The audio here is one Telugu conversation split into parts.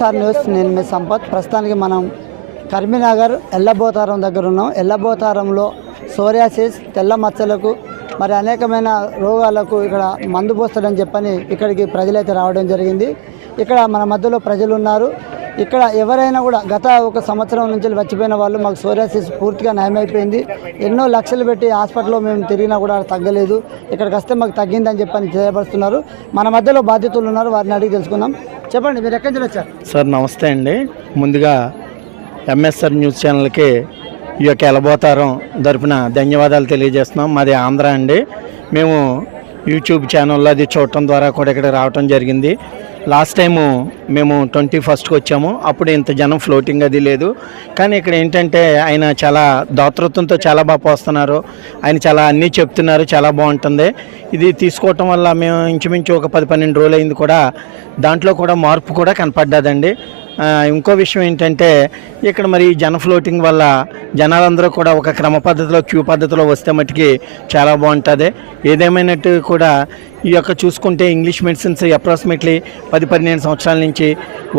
ఎంఎస్ఆర్ న్యూస్ నేను మీ సంపత్. ప్రస్తుతానికి మనం కరీంనగర్ ఎల్లబోతారం దగ్గర ఉన్నాం. ఎల్లబోతారంలో సోరియాసిస్ తెల్ల మచ్చలకు మరి అనేకమైన రోగాలకు ఇక్కడ మందు పోస్తాడని చెప్పని ఇక్కడికి ప్రజలైతే రావడం జరిగింది. ఇక్కడ మన మధ్యలో ప్రజలు ఉన్నారు ఇక్కడ ఎవరైనా కూడా గత ఒక సంవత్సరం నుంచి వచ్చిపోయిన వాళ్ళు మాకు సోరియాసిస్ పూర్తిగా నయమైపోయింది. ఎన్నో లక్షలు పెట్టి హాస్పిటల్లో మేము తిరిగినా కూడా తగ్గలేదు. ఇక్కడికి వస్తే మాకు తగ్గిందని చెప్పని తెలియపరుస్తున్నారు మన మధ్యలో బాధ్యతలు ఉన్నారు వారిని అడిగి తెలుసుకుందాం. చెప్పండి మీరు ఎక్కడి నుంచి వచ్చారు? సార్ నమస్తే అండి. ముందుగా ఎంఎస్ఆర్ న్యూస్ ఛానల్కి ఈ యొక్క ఎలబోతారం తరపున ధన్యవాదాలు తెలియజేస్తున్నాం. మాది ఆంధ్ర అండి. మేము యూట్యూబ్ ఛానల్లో అది చూడటం ద్వారా కూడా ఇక్కడ రావటం జరిగింది. లాస్ట్ టైము మేము ట్వంటీ ఫస్ట్కి వచ్చాము. అప్పుడు ఇంత జనం ఫ్లోటింగ్ అది లేదు. కానీ ఇక్కడ ఏంటంటే ఆయన చాలా దాతృత్వంతో చాలా బాగా పోస్తున్నారు. ఆయన చాలా అన్నీ చెప్తున్నారు. చాలా బాగుంటుంది. ఇది తీసుకోవటం వల్ల మేము ఇంచుమించు ఒక పది పన్నెండు రోజులు అయింది కూడా. దాంట్లో కూడా మార్పు కూడా కనపడ్డదండి. ఇంకో విషయం ఏంటంటే ఇక్కడ మరి జన ఫ్లోటింగ్ వల్ల జనాలందరూ కూడా ఒక క్రమ పద్ధతిలో క్యూ పద్ధతిలో వస్తే మట్టుకి చాలా బాగుంటుంది. ఏదేమైనట్టు కూడా ఈ యొక్క చూసుకుంటే ఇంగ్లీష్ మెడిసిన్స్ అప్రాక్సిమేట్లీ పది పన్నెండు సంవత్సరాల నుంచి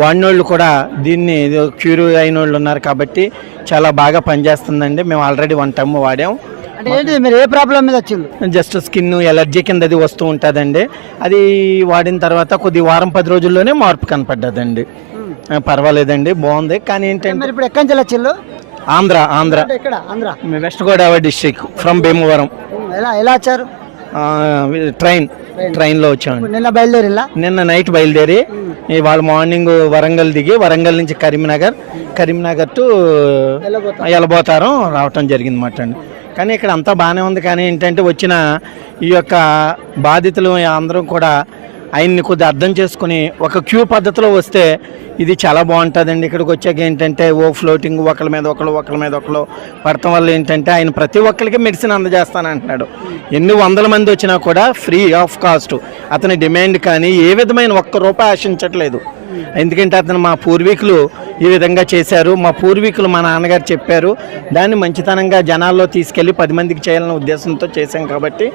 వాడినోళ్ళు కూడా దీన్ని క్యూర్ అయిన వాళ్ళు ఉన్నారు కాబట్టి చాలా బాగా పనిచేస్తుందండి. మేము ఆల్రెడీ వన్ టైం వాడాం. అంటే ఏంటి మీరు ఏ ప్రాబ్లం మీద వచ్చిండ్రు? జస్ట్ స్కిన్ ఎలర్జీ కింద అది వస్తూ ఉంటుందండి. అది వాడిన తర్వాత కొద్ది వారం పది రోజుల్లోనే మార్పు కనపడ్డదండి. పర్వాలేదండి బాగుంది. కానీ ఏంటంటే మీరు ఇప్పుడు ఎక్కడి నుంచి Andhra Andhra. Andhra. West Godavari district from Bhimavaram. ఎలా ఎలా వచ్చారు? ఆ, ట్రైన్ ట్రైన్లో వచ్చామండి. నిన్న బయలుదేరిలా? నిన్న నైట్ బయలుదేరి ఇవాళ మార్నింగ్ వరంగల్ దిగి వరంగల్ నుంచి కరీంనగర్ కరీంనగర్ టు. ఎలబోతారం రావటం జరిగింది అన్నమాట అండి. కానీ ఇక్కడ అంతా బాగానే ఉంది. కానీ ఏంటంటే వచ్చిన ఈ యొక్క బాధితులు అందరం కూడా ఆయన్ని కొద్దిగా అర్థం చేసుకుని ఒక క్యూ పద్ధతిలో వస్తే ఇది చాలా బాగుంటుందండి. ఇక్కడికి వచ్చాక ఏంటంటే ఓ ఫ్లోటింగ్ ఒకళ్ళ మీద ఒకళ్ళు ఒకళ్ళ మీద ఒకళ్ళు పడటం వల్ల ఏంటంటే ఆయన ప్రతి ఒక్కరికి మెడిసిన్ అందజేస్తానంటున్నాడు ఎన్ని వందల మంది వచ్చినా కూడా ఫ్రీ ఆఫ్ కాస్ట్. అతని డిమాండ్ కానీ ఏ విధమైన ఒక్క రూపాయి ఆశించట్లేదు. ఎందుకంటే అతను మా పూర్వీకులు ఈ విధంగా చేశారు. మా పూర్వీకులు మా నాన్నగారు చెప్పారు. దాన్ని మంచితనంగా జనాల్లో తీసుకెళ్ళి పది మందికి చేయాలనే ఉద్దేశంతో చేశాం కాబట్టి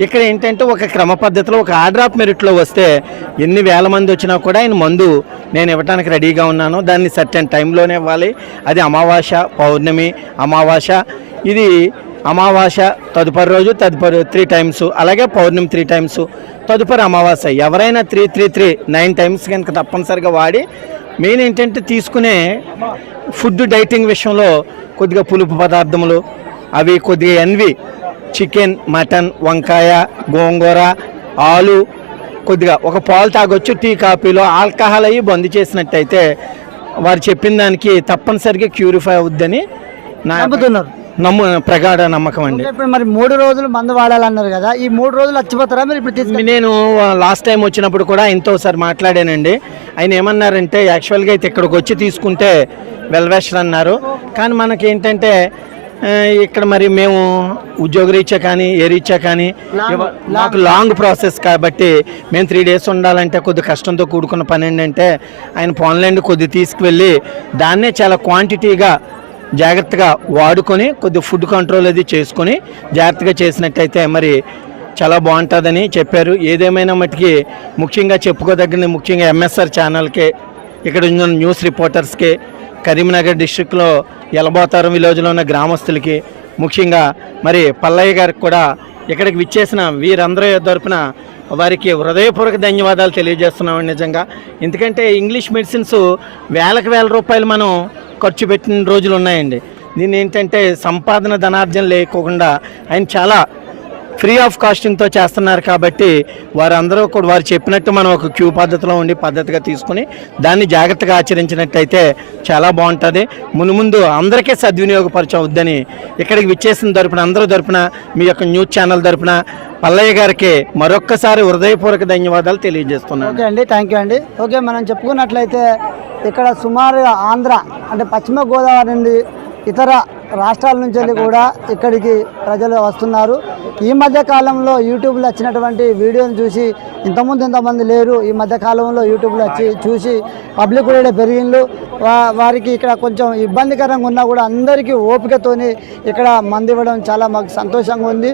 ఇక్కడ ఏంటంటే ఒక క్రమ పద్ధతిలో ఒక ఆర్డర్ ఆఫ్ మెరిట్లో వస్తే ఎన్ని వేల మంది వచ్చినా కూడా ఆయన మందు నేను ఇవ్వడానికి రెడీగా ఉన్నాను. దాన్ని సర్టెన్ టైంలోనే ఇవ్వాలి. అది అమావాస్య పౌర్ణమి అమావాస్య. ఇది అమావాస్య తదుపరి రోజు తదుపరి త్రీ టైమ్స్. అలాగే పౌర్ణమి త్రీ టైమ్స్. తదుపరి అమావాస్య. ఎవరైనా three three three nine times కనుక తప్పనిసరిగా వాడి మెయిన్ ఏంటంటే తీసుకునే ఫుడ్ డైటింగ్ విషయంలో కొద్దిగా పులుపు పదార్థములు అవి కొద్దిగా ఎన్వి చికెన్ మటన్ వంకాయ గోంగూర ఆలు కొద్దిగా ఒక పాలు తాగొచ్చు టీ కాఫీలో ఆల్కహాల్ అయ్యి బంద్ చేసినట్టయితే వారు చెప్పిన దానికి తప్పనిసరిగా క్యూరిఫై అవుద్దని నా నమ్ముతున్నారు. నమ్ము ప్రగాఢ నమ్మకం అండి. ఇప్పుడు మరి మూడు రోజులు మందు వాడాలన్నారు కదా ఈ మూడు రోజులు వచ్చిపోతారా మీరు ఇప్పుడు తీసుకు నేను లాస్ట్ టైం వచ్చినప్పుడు కూడా ఆయనతో ఒకసారి మాట్లాడానండి. ఆయన ఏమన్నారంటే యాక్చువల్గా అయితే ఇక్కడికి వచ్చి తీసుకుంటే వెల్వేషన్ అన్నారు. కానీ మనకి ఏంటంటే ఇక్కడ మరి మేము ఉద్యోగ రీత్యా కానీ ఏ రీత్యా కానీ మాకు లాంగ్ ప్రాసెస్ కాబట్టి మేము త్రీ డేస్ ఉండాలంటే కొద్ది కష్టంతో కూడుకున్న పని ఏంటంటే ఆయన ఫోన్లైన్ కొద్ది తీసుకువెళ్ళి దాన్నే చాలా క్వాంటిటీగా జాగ్రత్తగా వాడుకొని కొద్ది ఫుడ్ కంట్రోల్ అది చేసుకొని జాగ్రత్తగా చేసినట్టయితే మరి చాలా బాగుంటుందని చెప్పారు. ఏదేమైనా మట్టుకి ముఖ్యంగా చెప్పుకోదగ్గది ముఖ్యంగా ఎంఎస్ఆర్ ఛానల్కి ఇక్కడ ఉన్న న్యూస్ రిపోర్టర్స్కి కరీంనగర్ డిస్ట్రిక్ట్లో ఎలబోతారం విలేజ్లో ఉన్న గ్రామస్తులకి ముఖ్యంగా మరి పల్లయ్య గారికి కూడా ఇక్కడికి విచ్చేసిన వీరందరూ తరపున వారికి హృదయపూర్వక ధన్యవాదాలు తెలియజేస్తున్నాం నిజంగా. ఎందుకంటే ఇంగ్లీష్ మెడిసిన్స్ వేలకు వేల రూపాయలు మనం ఖర్చు పెట్టిన రోజులు ఉన్నాయండి. దీన్ని ఏంటంటే సంపాదన ధనార్జన లేకోకుండా ఆయన చాలా ఫ్రీ ఆఫ్ కాస్టింగ్తో చేస్తున్నారు కాబట్టి వారందరూ కూడా వారు చెప్పినట్టు మనం ఒక క్యూ పద్ధతిలో ఉండి పద్ధతిగా తీసుకుని దాన్ని జాగ్రత్తగా ఆచరించినట్టయితే చాలా బాగుంటుంది. మునుముందు అందరికీ సద్వినియోగపరచవద్దని ఇక్కడికి విచ్చేసిన తరపున అందరూ తరపున మీ యొక్క న్యూస్ ఛానల్ తరపున పల్లయ్య గారికి మరొక్కసారి హృదయపూర్వక ధన్యవాదాలు తెలియజేస్తున్నాను. ఓకే అండి థ్యాంక్ యూ అండి. ఓకే మనం చెప్పుకున్నట్లయితే ఇక్కడ సుమారుగా ఆంధ్ర అంటే పశ్చిమ గోదావరి నుండి ఇతర రాష్ట్రాల నుంచి వెళ్ళి కూడా ఇక్కడికి ప్రజలు వస్తున్నారు. ఈ మధ్య కాలంలో యూట్యూబ్లో వచ్చినటువంటి వీడియోని చూసి ఇంతకుముందు ఇంతమంది లేరు. ఈ మధ్య కాలంలో యూట్యూబ్లో వచ్చి చూసి పబ్లిక్ కూడా పెరిగిండ్రు. వారికి ఇక్కడ కొంచెం ఇబ్బందికరంగా ఉన్నా కూడా అందరికీ ఓపికతోని ఇక్కడ మంది ఇవ్వడం చాలా మాకు సంతోషంగా ఉంది.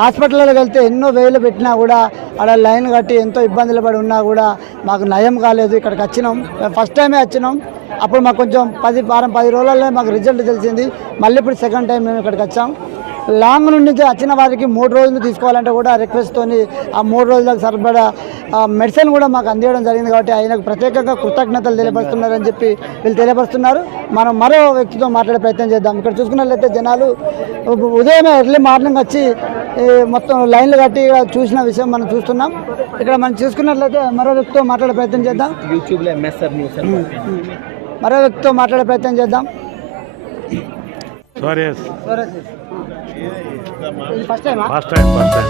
హాస్పిటల్లోకి వెళ్తే ఎన్నో వేలు పెట్టినా కూడా అక్కడ లైన్ కట్టి ఎంతో ఇబ్బందులు పడి ఉన్నా కూడా మాకు నయం కాలేదు. ఇక్కడికి వచ్చినాం. ఫస్ట్ టైమే వచ్చినాం. అప్పుడు మాకు కొంచెం పది వారం పది రోజుల్లో మాకు రిజల్ట్ తెలిసింది. మళ్ళీ ఇప్పుడు సెకండ్ టైం మేము ఇక్కడికి వచ్చాం. లాంగ్ నుండి వచ్చిన వారికి మూడు రోజులు తీసుకోవాలంటే కూడా రిక్వెస్ట్తోని ఆ మూడు రోజులకు సరిపడా మెడిసిన్ కూడా మాకు అందించడం జరిగింది కాబట్టి ఆయనకు ప్రత్యేకంగా కృతజ్ఞతలు తెలియపరుస్తున్నారని చెప్పి వీళ్ళు తెలియపరుస్తున్నారు. మనం మరో వ్యక్తితో మాట్లాడే ప్రయత్నం చేద్దాం. ఇక్కడ చూసుకున్నట్లయితే జనాలు ఉదయమే ఎర్లీ మార్నింగ్ వచ్చి మొత్తం లైన్లు కట్టి ఇక్కడ చూసిన విషయం మనం చూస్తున్నాం. ఇక్కడ మనం చూసుకున్నట్లయితే మరో వ్యక్తితో మాట్లాడే ప్రయత్నం చేద్దాం. యూట్యూబ్లో ఎంఎస్ఆర్ న్యూస్ మరో వ్యక్తితో మాట్లాడే ప్రయత్నం చేద్దాం. సోరియస్ ఫస్ట్ టైమా ఫస్ట్ టైం ఫస్ట్ టైం